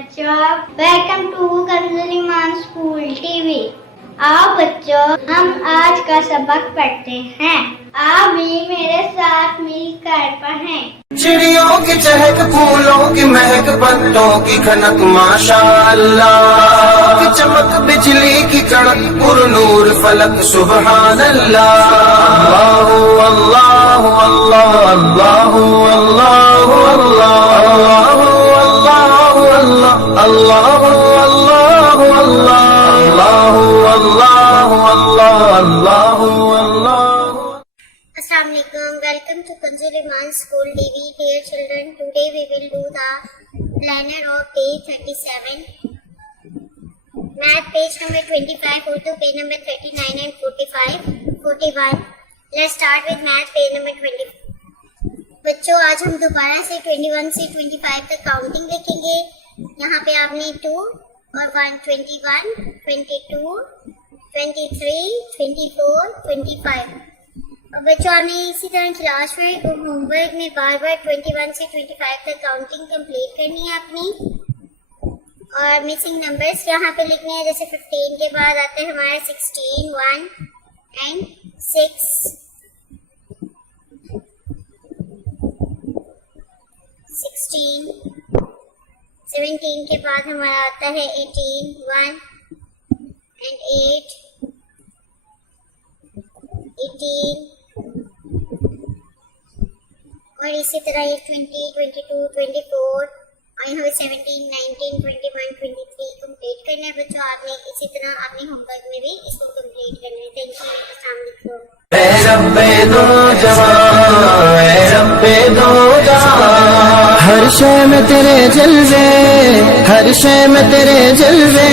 बच्चों, welcome to Kanzul Iman school TV. आओ बच्चों, हम आज का सबक पढ़ते हैं। आप भी मेरे साथ मिलकर पढ़ें। चिड़ियों की चहक, फूलों की महक, पत्तों की खनक, माशाअल्लाह की चमक, बिजली की कड़क, पुरनूर फलक, सुबहान अल्लाह। अल्लाह अल्लाह अल्लाह अल्लाह अल्लाह अल्लाह अल्लाह Assalamualaikum. Welcome to Kanzul Iman School TV. Dear children, today we will do the planner of day 37. Math page number 25, Urdu page number 39 and 45, 41. Let's start with math page number 20. बच्चों, आज हम दोबारा से 21 से 25 तक काउंटिंग देखेंगे। यहाँ पे आपने 2 और 1, 21, 22, 23, 24, 25। और बच्चों, आपने इसी तरह क्लास में होमवर्क में बार बार 21 से 25 तक काउंटिंग कंप्लीट करनी है अपनी। और मिसिंग नंबर्स यहाँ पे लिखने हैं। जैसे 15 के बाद आते हैं हमारे 16, 1 एंड 6, 16, 17 के बाद हमारा आता है 18, 1 एंड 8, 18 और इसी तरह ये 20, 22, 24 और यहाँ पे 17, 19, 21, 23 कंप्लीट करना है। बच्चों, आपने इसी तरह अपने होमवर्क में भी इसको कंप्लीट करना है। Thank you. अस्सलाम वालेकुम। हर शय में तेरे जलवे, हर शय में तेरे जलवे,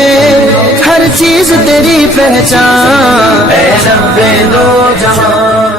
हर चीज तेरी पहचान, ऐ रब्बे दो जहां।